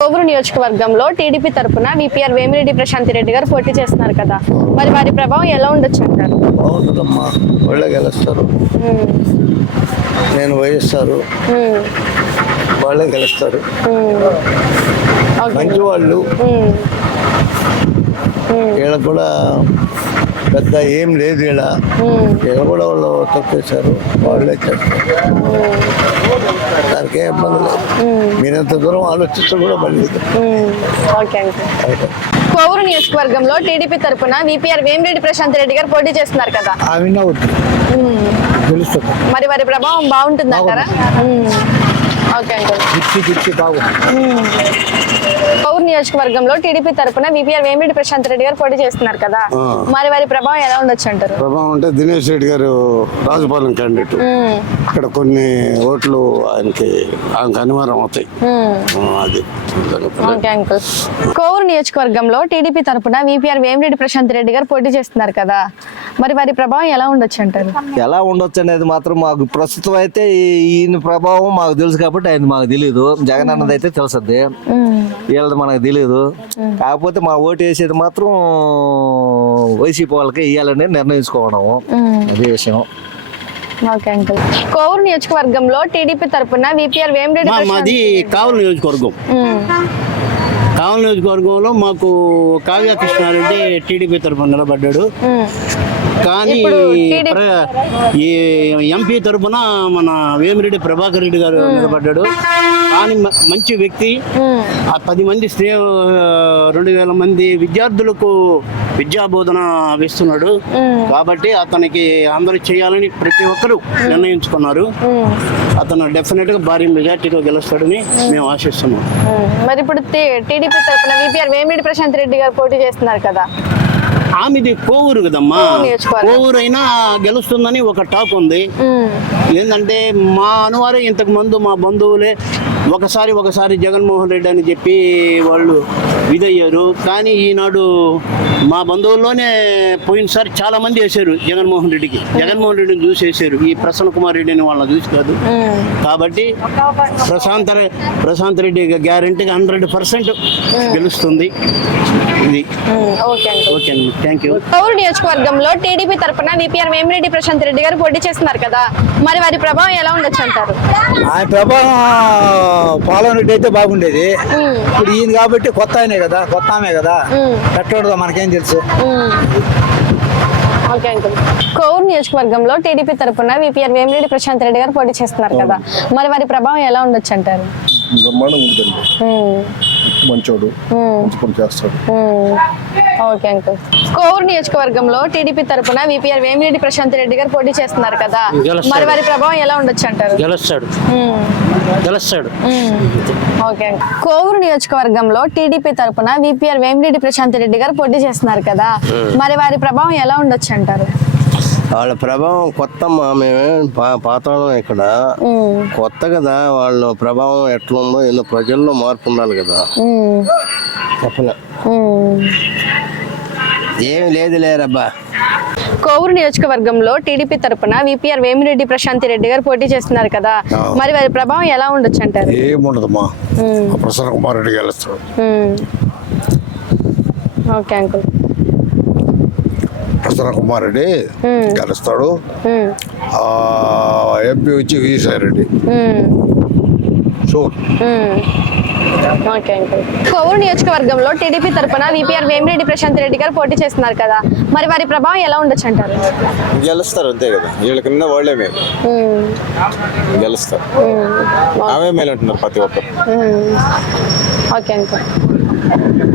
కోవూరు నియోజకవర్గంలో టీడీపీ తరపున విపిఆర్ వేమిరెడ్డి ప్రశాంతి రెడ్డి గారు పోటీ చేస్తున్నారు కదా. మరి వారి ప్రభావం ఎలా ఉండొచ్చు అంటారు? బాగుంటుందమ్మా. వాళ్ళే గెలుస్తారు. నేను వైఎస్ఆర్. ఉమ్, వాళ్ళే గెలుస్తారు. మంచి వాళ్ళు. ఉమ్, వీళ్ళకి కూడా పెద్ద ఏం లేదు వీళ్ళ ఉమ్, వీళ్ళు కూడా వాళ్ళు తప్పేశారు వాళ్ళే చేస్తారు. ఏం ఇబ్బంది లేదు. మీరు ఎంత దూరం ఆలోచించడం కూడా ఉమ్. ఓకే అండి కోవూరు నియోజకవర్గంలో టీడీపీ తరపున విపిఆర్ వేమిరెడ్డి ప్రశాంత్ రెడ్డి గారు పోటీ చేస్తున్నారు కదా. గెలుస్తుంది మరి వారి ప్రభావం బాగుంటుందంటారా? ఉమ్. Okay uncle. పౌర్ నియోజకవర్గంలో టీడీపీ తరపున విపిఆర్ వేమిరెడ్డి ప్రశాంత్ రెడ్డి గారు పోటీ చేస్తున్నారు కదా. మరి వారి ప్రభావం ఎలా ఉండొచ్చు అంటారు? ప్రభావం అంటే దినేష్ రెడ్డి గారు రాజపాలెం క్యాండిడేట్. ఇక్కడ కొన్ని ఓట్లు ఆయనకి ఆయనకి అనివార్యం అవుతాయి. అది. Okay uncle. కోవూరు నియోజకవర్గంలో టీడీపీ తరపున విపిఆర్ వేమిరెడ్డి ప్రశాంత్ రెడ్డి గారు పోటీ చేస్తున్నారు కదా. మరి వారి ప్రభావం ఎలా ఉండొచ్చు అంటారు? ఎలా ఉండొచ్చు అనేది మాత్రం మాకు ప్రస్తుతం అయితే ఈయన ప్రభావం మాకు తెలుసు కాబట్టి ఆయన మాకు తెలియదు జగన్ అన్నది అయితే తెలుసద్ది. వీళ్ళది మనకు తెలియదు కాకపోతే మా ఓటు వేసేది మాత్రం వైసీపీ వాళ్ళకి ఇవ్వాలని నిర్ణయించుకోవడము. అదే విషయం. Okay uncle. కోవూరు నియోజకవర్గంలో టీడీపీ తరపున విపిఆర్ వేమిరెడ్డి మాది కావలి నియోజకవర్గం. కావలి నియోజకవర్గంలో మాకు కావ్య కృష్ణారెడ్డి టీడీపీ తరఫున నిలబడ్డాడు. కానీ ఈ ఎంపీ తరఫున మన వేమిరెడ్డి ప్రభాకర్ రెడ్డి గారు నిలబడ్డాడు. కానీ మంచి వ్యక్తి. ఆ పది మంది స్త్రీ రెండు వేల మంది విద్యార్థులకు విద్యా బోధన వేస్తున్నాడు. ఉమ్, కాబట్టి అతనికి అందరూ చేయాలని ప్రతి ఒక్కరూ నిర్ణయించుకున్నారు. అతను డెఫినెట్గా భారీ మెజార్టీతో గెలుస్తాడని మేము. ఆశిస్తున్నాం. మరి ఇప్పుడు టీడీపీ విపిఆర్ వేమిరెడ్డి ప్రశాంత్ రెడ్డి గారు పోటీ చేస్తున్నారు కదా. ఆమెది కోవూరు కదమ్మా. కోవూరు అయినా గెలుస్తుందని ఒక టాక్ ఉంది. ఏంటంటే మా అనువారే ఇంతకు ముందు మా బంధువులే ఒకసారి ఒకసారి జగన్మోహన్ రెడ్డి అని చెప్పి వాళ్ళు ఇదయ్యారు. కానీ ఈనాడు మా బంధువుల్లోనే పోయినసారి చాలా మంది వేశారు జగన్మోహన్ రెడ్డికి. జగన్మోహన్ రెడ్డిని చూసి వేశారు. ఈ ప్రసన్న కుమార్ రెడ్డిని వాళ్ళని చూసి కాదు. కాబట్టి ప్రశాంత్ ప్రశాంత్ రెడ్డి గ్యారంటీగా హండ్రెడ్ పర్సెంట్ గెలుస్తుంది. ఇది. ఓకే అండి. ఓకే అండి. Thank you. పౌరు నియోజకవర్గంలో టీడీపీ తరపున విపిఆర్ వేమిరెడ్డి ప్రశాంత్ రెడ్డి గారు పోటీ చేస్తున్నారు కదా. మరి వారి ప్రభావం ఎలా ఉండొచ్చు అంటారు? ఆయన ప్రభావం పాలన రెడ్డి అయితే బాగుండేది. ఇప్పుడు ఈయన కాబట్టి కొత్త ఆయనే కదా కొత్త ఆమె కదా. ఉమ్, పెట్టకూడదు మనకేం తెలుసు. Okay uncle. కోవూరు నియోజకవర్గంలో టీడీపీ తరపున విపిఆర్ వేమిరెడ్డి ప్రశాంత్ రెడ్డి గారు పోటీ చేస్తున్నారు కదా. మరి వారి ప్రభావం ఎలా ఉండొచ్చు అంటారు? మంచోడు. మంచి పని చేస్తాడు. ఓకే అంకుల్ కోవూరు నియోజకవర్గంలో టీడీపీ తరపున విపిఆర్ వేమిరెడ్డి ప్రశాంత్ రెడ్డి గారు పోటీ చేస్తున్నారు కదా. మరి వారి ప్రభావం ఎలా ఉండొచ్చు అంటారు గెలుస్తాడు. గెలుస్తాడు ఓకే. కోవూరు నియోజకవర్గంలో టీడీపీ తరపున విపిఆర్ వేమిరెడ్డి ప్రశాంత్ రెడ్డి గారు పోటీ చేస్తున్నారు కదా మరి వారి ప్రభావం ఎలా ఉండొచ్చు అంటారు వాళ్ళ ప్రభావం కొత్త మా మేమే పా- పాతవాళ్ళం ఇక్కడ. కొత్త కదా వాళ్ళ ప్రభావం ఎట్లుందో ఎన్నో ప్రజల్లో మార్పు ఉండాలి కదా. చెప్పలే. ఏమి లేదు లేరబ్బా కోవూరు నియోజకవర్గంలో టీడీపీ తరపున విపిఆర్ వేమిరెడ్డి ప్రశాంత్ రెడ్డి గారు పోటీ చేస్తున్నారు కదా. మరి వారి ప్రభావం ఎలా ఉండొచ్చు అంటారు? ఏముండదమ్మా. ఉమ్, ఆ ప్రసన్న కుమార్ రెడ్డి గెలుస్తాడు ఉమ్. Okay uncle. ప్రసన్న కుమార్ రెడ్డి గెలుస్తాడు ఎంపీ వచ్చి విజయసాయి రెడ్డి. షూర్ కోవూరు నియోజకవర్గంలో టీడీపీ తరపున విపిఆర్ వేమిరెడ్డి ప్రశాంత్ రెడ్డి గారు పోటీ చేస్తున్నారు కదా. మరి వారి ప్రభావం ఎలా ఉండొచ్చు అంటారు? గెలుస్తారు అంతే కదా. వీళ్ళకి వాళ్ళే మేలు. మ్మ్. గెలుస్తారు. ఆమె మేలు అంటున్నారు ప్రతి ఒక్కరు. ఓకే అంకుల్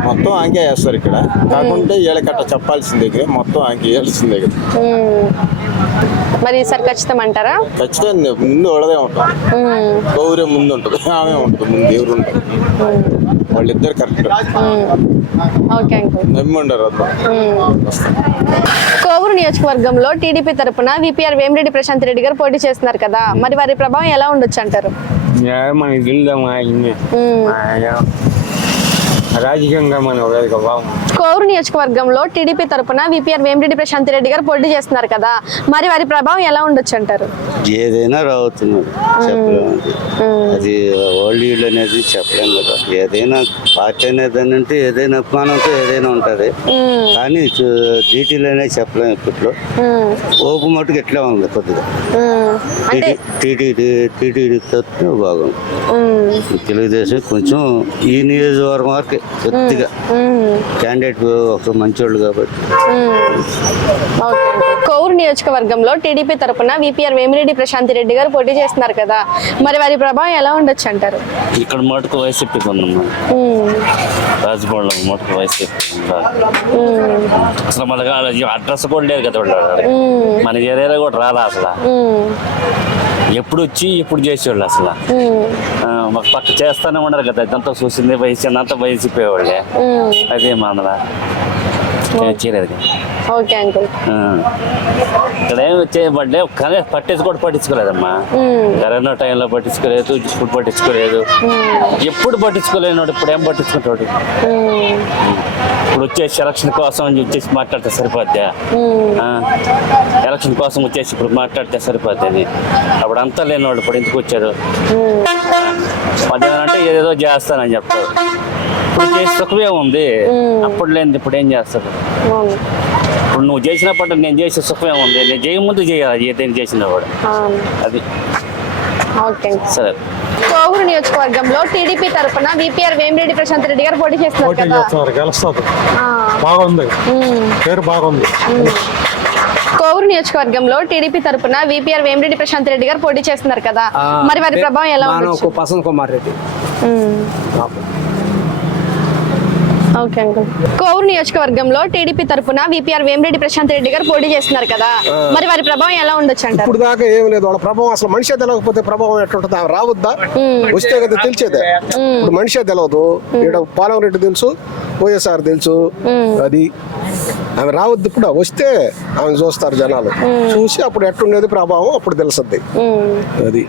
మొత్తం ఆంకే వేస్తారు ఇక్కడ. కాకుంటే వీళ్ళకట్ట చెప్పాల్సిందే కదా మొత్తం ఆంకే వేయాల్సిందే కదా. మ్మ్. మరి ఈసారి ఖచ్చితం అంటారా ఖచ్చితంగా ముందు వాళ్ళదే ఉంటుంది మ్మ్. గౌరే ముందు ఉంటుంది. ఆమె ఉంటుంది. ముందు ఎవరు ఉంటుంది. వాళ్ళిద్దరు కరెక్ట్. Okay uncle. నమ్మి ఉండరు అందరూ కోవూరు నియోజకవర్గంలో టీడీపీ తరపున విపిఆర్ వేమిరెడ్డి ప్రశాంత్ రెడ్డి గారు పోటీ చేస్తున్నారు కదా. మరి వారి ప్రభావం ఎలా ఉండొచ్చు అంటారు? మనకి રાજગંગામાં વેલકમ આવું కోవూరు నియోజకవర్గంలో టీడీపీ తరపున విపిఆర్ వేమిరెడ్డి ప్రశాంత్ రెడ్డి గారు పోటీ చేస్తున్నారు కదా. మరి వారి ప్రభావం ఎలా ఉండొచ్చు అంటారు? ఏదైనా రావుతుంది చెప్పలేము అది. ఓల్డ్ ఈల్డ్ అనేది చెప్పలేం కదా. ఏదైనా పార్టీ అనేది అని అంటే ఏదైనా అభిమానంతో ఏదైనా ఉంటది. కానీ డీటెయిల్ అనేది చెప్పలేము ఇప్పట్లో. ఓపు మటుకు ఎట్లా ఉంది కొద్దిగా. టీటీడీ బాగుంది. తెలుగుదేశం కొంచెం ఈ నియోజకవర్గం వరకు కొద్దిగా. ఉమ్, క్యాండిడేట్ ఒక మంచోళ్ళు కాబట్టి. కోవూరు నియోజకవర్గంలో టీడీపీ తరపున విపిఆర్ వేమిరెడ్డి ప్రశాంత్ రెడ్డి గారు పోటీ చేస్తున్నారు కదా. మరి వారి ప్రభావం ఎలా ఉండొచ్చు అంటారు? ఇక్కడ మటుకు వైసీపీకి ఉందమ్మా రాజభవన్లో మటుకు వైసీపీ అసలు మన అడ్రస్ కూడా లేదు కదా మన ఏరియాలో కూడా రాలా అసలు. ఎప్పుడు వచ్చి ఎప్పుడు చేసేవాళ్ళు అసలు. మాకు పక్క చేస్తానే ఉన్నారు కదా ఇదంతా చూసింది వయసు అంతా వైసీపీ వాళ్ళే. ఉమ్. అదే మన చేయలేదు కదా. Okay uncle. ఆ. ఇక్కడ కానీ పట్టించు కూడా పట్టించుకోలేదమ్మా. కరోనా టైంలో పట్టించుకోలేదు ఇప్పుడు పట్టించుకోలేదు. ఎప్పుడు పట్టించుకోలేనాడు ఇప్పుడు ఏం పట్టించుకుంటాడు? ఇప్పుడు వచ్చేసి ఎలక్షన్ కోసం అని వచ్చేసి మాట్లాడితే సరిపోద్దా? ఎలక్షన్ కోసం వచ్చేసి ఇప్పుడు మాట్లాడితే సరిపోద్ది అని. అప్పుడు అంతా లేనివాడు ఇప్పుడు ఎందుకు వచ్చారు అదేమంటే ఏదేదో చేస్తానని చెప్తారు సుఖమే ఉంది. అప్పుడు లేనిది ఇప్పుడు ఏం చేస్తారు అవును, ఇప్పుడు నువ్వు చేసినప్పుడు నేను చేసే సుఖమే ఉంది. నేను చేయముందు చేయాలి ఏదైనా చేసినా కూడా. అది. సరే. కోవూరు నియోజకవర్గంలో టీడీపీ తరపున విపిఆర్ వేమిరెడ్డి ప్రశాంత్ రెడ్డి గారు పోటీ చేస్తున్నారు పోటీ చేస్తున్నారు ఆ, బాగుంది. పేరు బాగుంది. కోవూరు నియోజకవర్గంలో టీడీపీ తరపున విపిఆర్ వేమిరెడ్డి ప్రశాంత్ రెడ్డి గారు పోటీ చేస్తున్నారు కదా. మరి వారి ప్రభావం ఎలా పసంత్ కుమార్ రెడ్డి. Okay uncle. కోవూరు నియోజకవర్గంలో టీడీపీ తరపున విపిఆర్ వేమిరెడ్డి ప్రశాంత్ రెడ్డి గారు పోటీ చేస్తున్నారు కదా. మరి వారి ప్రభావం ఎలా ఉండొచ్చు అంటారు? ఇప్పుడు దాకా ఏం లేదు. వాళ్ళ ప్రభావం అసలు మనిషే తెలియకపోతే ప్రభావం ఎట్లుంటుంది రావద్దా? వస్తే కదా తెలిసేదే. ఇప్పుడు మనిషే తెలియదు ఇక్కడ పాలవరెడ్డి తెలుసు వైఎస్ఆర్ తెలుసు అది ఆమె రావద్దు ఇప్పుడు వస్తే ఆమె చూస్తారు జనాలు. చూసి అప్పుడు ఎట్లుండేది ప్రభావం అప్పుడు తెలుస్తుంది. అది.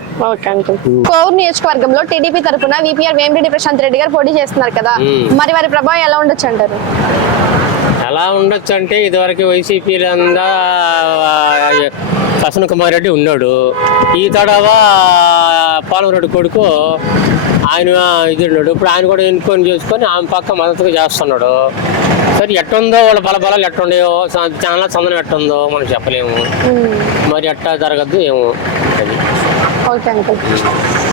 కోవూరు నియోజకవర్గంలో టీడీపీ తరపున విపిఆర్ వేమిరెడ్డి ప్రశాంత్ రెడ్డి గారు పోటీ చేస్తున్నారు కదా. మరి వారి ప్రభావం ఎలా ఉండొచ్చు అంటారు? ఎలా ఉండొచ్చు అంటే ఇదివరకు వైసీపీలో అందా ప్రసన్న కుమార్ రెడ్డి ఉన్నాడు. ఈ తడవ పాలమరెడ్డి కొడుకు ఆయన ఇది ఉన్నాడు. ఇప్పుడు ఆయన కూడా ఎన్నుకొని చేసుకొని ఆమె పక్క మద్దతుగా చేస్తున్నాడు. సరే ఎట్టుందో వాళ్ళ బలబలాలు ఎట్టుండయో చాలా సందనం ఎట్టుందో మనం చెప్పలేము. మరి ఎట్టా జరగద్దు ఏమో. అది. Okay uncle.